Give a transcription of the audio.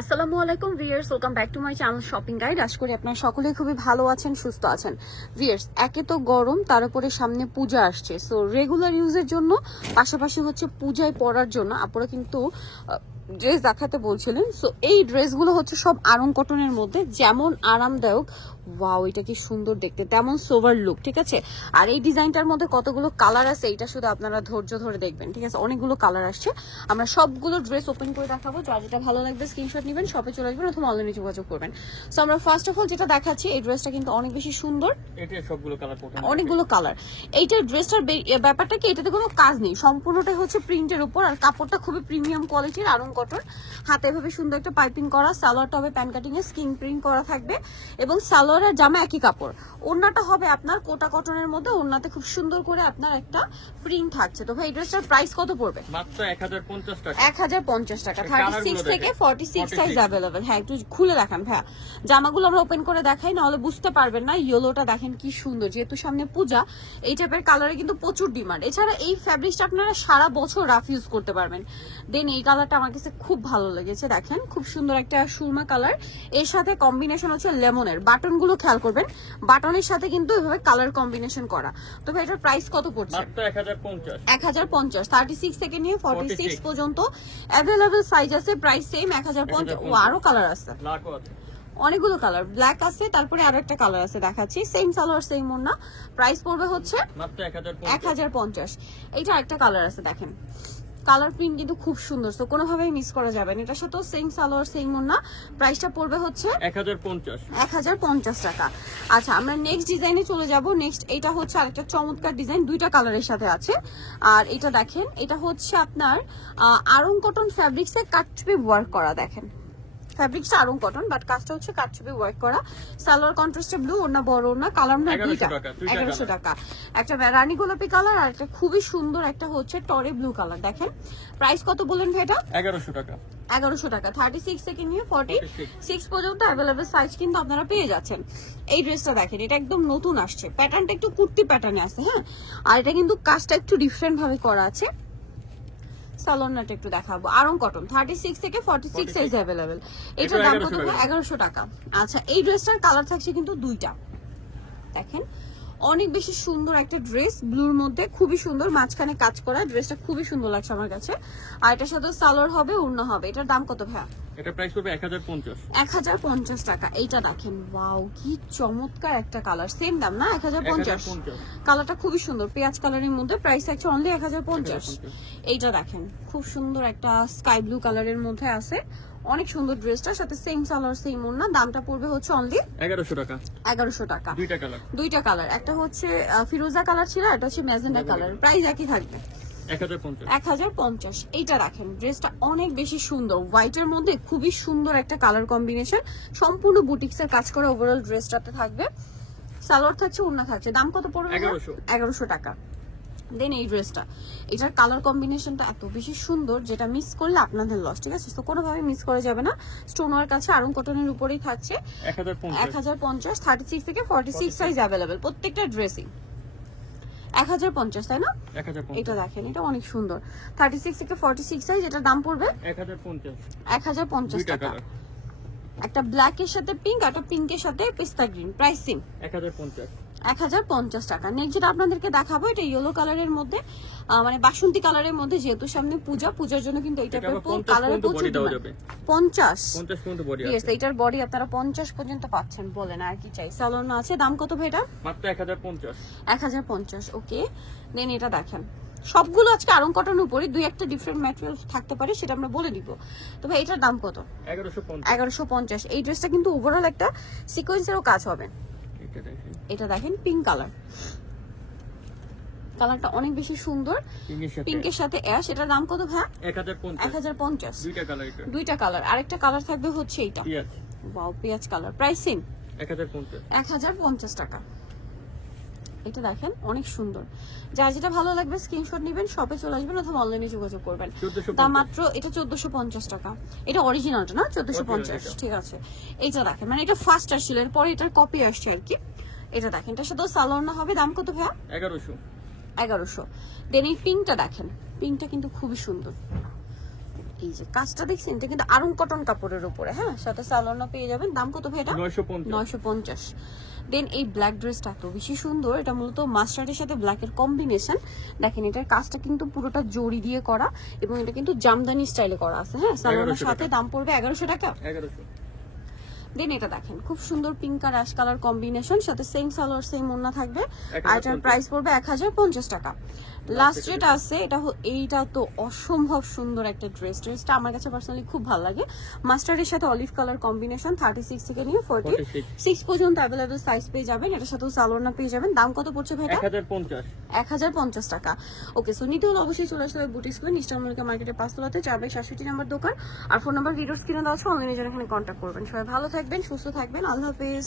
আসসালামু আলাইকুম viewers, welcome back to my channel shopping guide. আশা করি আপনারা সকলেই খুবই ভালো আছেন, সুস্থ আছেন। ভিউয়ার্স, একে তো গরম, তার উপরে সামনে পূজা আসছে, সো রেগুলার ইউজের জন্য পাশাপাশি হচ্ছে পূজায় পরার জন্য আপনারা কিন্তু ড্রেস দেখাতে বলছিলেন। সো এই ড্রেসগুলো হচ্ছে সব আরং কটনের মধ্যে, যেমন আরামদায়ক, ওয়াও এটা কি সুন্দর দেখতে, তেমন সোভার লুক, ঠিক আছে। আর এই ডিজাইনটার মধ্যে কতগুলো কালার আছে এটা শুধু আপনারা ধৈর্য ধরে দেখবেন, ঠিক আছে। অনেকগুলো কালার আসছে, আমরা সবগুলো ড্রেস ওপেন করে দেখাবো। যার যেটা ভালো লাগবে স্ক্রিনশট নেবেন, শপে চলে আসবেন অথবা অনলাইনে যোগাযোগ করবেন। সো আমরা ফার্স্ট অফ অল যেটা দেখাচ্ছি, এই ড্রেসটা কিন্তু অনেক বেশি সুন্দর, এটা সবগুলো কালার অনেকগুলো কালার। এইটার ড্রেসটার ব্যাপারটা কি, এটাতে কোনো কাজ নেই, সম্পূর্ণটাই হচ্ছে প্রিন্টের উপর, আর কাপড়টা খুবই প্রিমিয়াম কোয়ালিটির আরং কটন। হাতে এভাবে সুন্দর একটা পাইপিং করা, সালোয়ারটা হবে প্যান কাটিং এ স্কিন প্রিন্ট করা থাকবে, এবং সালোয়ার আর জামা একই কাপড়। ওড়নাটা হবে আপনার কোটা কটনের মধ্যে, ওড়নাতে খুব সুন্দর করে আপনার একটা প্রিন্ট থাকছে। তো ভাই এই ড্রেসটার প্রাইস কত পড়বে? মাত্র 1050 টাকা। 1050 টাকা। 36 থেকে 46 সাইজ अवेलेबल। হ্যাঁ, একটু খুলে দেখান ভাইয়া, জামাগুলো আমরা ওপেন করে দেখাই, নাহলে বুঝতে পারবেন না। ইয়েলোটা দেখেন কি সুন্দর, যেহেতু সামনে পূজা, এই টাইপের কালারে কিন্তু প্রচুর ডিমান্ড। এছাড়া এই ফ্যাব্রিকটা আপনারা সারা বছর রাফ ইউজ করতে পারবেন। দেন এই কালারটা আমার কাছে খুব ভালো লেগেছে, দেখেন খুব সুন্দর একটা সুরমা কালার, এর সাথে কম্বিনেশন হচ্ছে লেমনের। বাটনগুলো খেয়াল করবেন, বাটনের সাথে কিন্তু এভাবে কালার কম্বিনেশন করা। তো ভাই এটার প্রাইস কত পড়ছে? মাত্র 1050। 1050। 36 থেকে নিয়ে 46 পর্যন্ত अवेलेबल সাইজ আছে, প্রাইস সেম 1050। ও আরো কালার আছে, ব্ল্যাকও আছে, অনেকগুলো কালার, ব্ল্যাক আছে, তারপরে আরো একটা কালার আছে দেখাচ্ছি। সেম সালোয়ার সেম ওড়না, প্রাইস পড়বে হচ্ছে মাত্র 1050। এইটা একটা কালার আছে, দেখেন কালার প্রিন্ট কিন্তু খুব সুন্দর, তো কোনোভাবেই মিস করা যাবে না। এটার সাথে সেম সালোয়ার সেম ওড়না, প্রাইসটা পড়বে হচ্ছে 1050 টাকা। আচ্ছা, আমরা নেক্সট ডিজাইনে চলে যাব। নেক্সট এটা হচ্ছে আরেকটা চমৎকার ডিজাইন, দুইটা কালারের সাথে আছে। আর এটা দেখেন, এটা হচ্ছে আপনার আরং কটন ফ্যাব্রিক্সে কাটছবি ওয়ার্ক করা, দেখেন ফ্যাব্রিক্সটা আরং কটন, বাট কাজটা হচ্ছে কাটছবি ওয়ার্ক করা। সালোয়ার কন্ট্রাস্টে ব্লু, ওড়না বড় ওড়না, কালার না দুইটা 1100 টাকা। একটা রানী গোলাপি কালার, আর একটা খুবই সুন্দর একটা হচ্ছে টরে ব্লু কালার। দেখেন প্রাইস কত বলেন ভাই এটা? 1100 টাকা। 1100 টাকা। 36 থেকে নিয়ে 46 পর্যন্ত अवेलेबल সাইজ কিন্তু আপনারা পেয়ে যাচ্ছেন। এই ড্রেসটা দেখেন, এটা একদম নতুন আসছে, প্যাটার্নটা একটু কুর্তি প্যাটার্নে আছে, হ্যাঁ। আর এটা কিন্তু কাজটা একটু ডিফারেন্ট ভাবে করা আছে। সালোয়ারটা একটু দেখাবো, আরং কটন, 36 থেকে 46 সাইজ अवेलेबल। এটার দাম কত? 1100 টাকা। আচ্ছা, এই ড্রেসটার কালার থাকছে কিন্তু দুইটা, দেখেন অনেক বেশি সুন্দর একটা ড্রেস, ব্লুর মধ্যে খুবই সুন্দর, মাঝখানে কাজ করা, ড্রেসটা খুবই সুন্দর লাগছে আমার কাছে। আর এটার সাথে সালোয়ার হবে, ওড়না হবে। এটার দাম কত ভাইয়া? এটা প্রাইস পড়বে 1050। 1050 টাকা। এইটা দেখেন, ওয়াও কি চমৎকার একটা কালার, সেম দাম না? 1050। কালারটা খুবই সুন্দর, পেঁয়াজ কালারের মধ্যে, প্রাইস আছে অনলি 1050। এইটা দেখেন খুব সুন্দর একটা স্কাই ব্লু কালারের মধ্যে আছে, অনেক সুন্দর ড্রেসটার সাথে সেম সালোয়ার সেম ওড়না। দামটা পড়বে হচ্ছে অনলি 1100 টাকা। 1100 টাকা। দুইটা কালার, একটা হচ্ছে ফিরোজা কালার ছিল, এটা হচ্ছে ম্যাজেন্ডা কালার, প্রাইস একই থাকবে 1050। এইটা রাখেন, ড্রেসটা অনেক বেশি সুন্দর, হোয়াইটের মধ্যে খুবই সুন্দর একটা কালার কম্বিনেশন, সম্পূর্ণ বুটিক্সের কাজ করা ওভারঅল ড্রেসটাতে থাকবে। সালোয়ার থাকছে, ওড়না থাকছে। দাম কত পড়বে? 1100 টাকা। দেন এই ড্রেসটা, এটার কালার কম্বিনেশনটা এত বেশি সুন্দর, যেটা মিস করলে আপনাদের লস, ঠিক আছে। তো কোনোভাবে মিস করা যাবে না। স্টোন ওয়ার্ক আছে, আরং কটনের উপরেই থাকছে। 1050। 36 থেকে 46 সাইজ अवेलेबल, প্রত্যেকটা ড্রেসই 1050, তাই না? এটা দেখেন, এটা অনেক সুন্দর, 36 থেকে 46 সাইজ। এটার দাম পড়বে 1050 টাকা। একটা ব্ল্যাক এর সাথে পিঙ্ক, একটা পিঙ্কের সাথে পিস্তা গ্রিন, প্রাইস সেম 1050 টাকা। নেক্সট যেটা আপনাদেরকে দেখাবো, এটা ইয়েলো কালারের মধ্যে, মানে বাসন্তী কালারের মধ্যে, যেহেতু সামনে পূজার জন্য কিন্তু এই টাইপের কালারের প্রচুর ডিমান্ড। 50 পর্যন্ত বডি আছে। यस, এটার বডি আপনারা 50 পর্যন্ত পাচ্ছেন, বলেন আর কি চাই। সালোয়ার আছে। দাম কত ভাই এটা? মাত্র 1050। 1050, ওকে। দেন এটা দেখেন, সবগুলো আজকে আরং কটন উপরে, দুই একটা ডিফারেন্ট ম্যাটেরিয়াল থাকতে পারে, সেটা আমরা বলে দিব। তো ভাই এটার দাম কত? 1150। এই ড্রেসটা কিন্তু ওভারঅল একটা সিকোয়েন্সেরও কাজ হবে। এটা দেখেন পিঙ্ক কালার, কালারটা অনেক বেশি সুন্দর, পিঙ্কের সাথে অ্যাশ। এটার দাম কত ভাই? 1050। দুইটা কালার, আরেকটা কালার থাকবে হচ্ছে এইটা, ওয়াও পেঁয়াজ কালার, প্রাইস সেম 1050 টাকা। এটা দেখেন অনেক সুন্দর, যার যেটা ভালো লাগবে স্ক্রিনশট নেবেন, শপে চলে আসবেন অথবা অনলাইনে যোগাযোগ করবেন। দাম মাত্র, এটা 1450 টাকা। এটা অরিজিনালটা না? 1450, ঠিক আছে। এইটা দেখেন, মানে এটা ফার্স্ট আসছিল, এরপরে এটার কপি আসছে আর কি। এটা দেখেন, এটার সাথে সালোয়ার না হবে। দাম কত ভাইয়া? 1100। দেন এই পিঙ্কটা দেখেন, পিঙ্কটা কিন্তু খুবই সুন্দর, এই যে কাজটা দেখছেন, এটা কিন্তু আরং কটন কাপড়ের উপরে, হ্যাঁ, সাথে সালোয়ারও পেয়ে যাবেন। দাম কত ভাই এটা? 950। দেন এই ব্ল্যাক ড্রেসটা এত বেশি সুন্দর, এটা মূলত মাস্টার্ডের সাথে ব্ল্যাকের কম্বিনেশন। দেখেন এটার কাজটা কিন্তু পুরোটা জড়ি দিয়ে করা এবং এটা কিন্তু জামদানি স্টাইলে করা আছে, হ্যাঁ। সালোয়ারের সাথে দাম পড়বে 1100 টাকা। 1100। দেন এটা দেখেন খুব সুন্দর পিঙ্ক আর অ্যাশ কালার কম্বিনেশন, সাথে সেম সালোয়ার সেম ওড়না থাকবে। আর এটার প্রাইস পড়বে 1050 টাকা। লাস্ট যেটা আছে এইটা তো অসম্ভব সুন্দর একটা ড্রেসটা আমার কাছে পার্সোনালি খুব ভালো লাগে। মাস্টার্ডের সাথে অলিভ কালার কম্বিনেশন, 36 থেকে নিয়ে 46 পর্যন্ত অ্যাভেলেবল সাইজ পেয়ে যাবেন। এটার সাথেও সালোয়ার পেয়ে যাবেন। দাম কত পড়ছে ভাই? 1050 টাকা। ওকে, সো নিতে হলে অবশ্যই চলে আসতে হবে বুটিক স্কুল, নিস্টার মল্লিকা মার্কেটের 5 তলাতে 4/67 নম্বর দোকান। আর ফোন নাম্বার ভিডিওর স্ক্রিনে দেওয়া আছে, অনলাইনে যারা এখানে কন্ট্যাক্ট করবেন। সবাই ভালো থাকবেন, সুস্থ থাকবেন, আল্লাহ হাফেজ।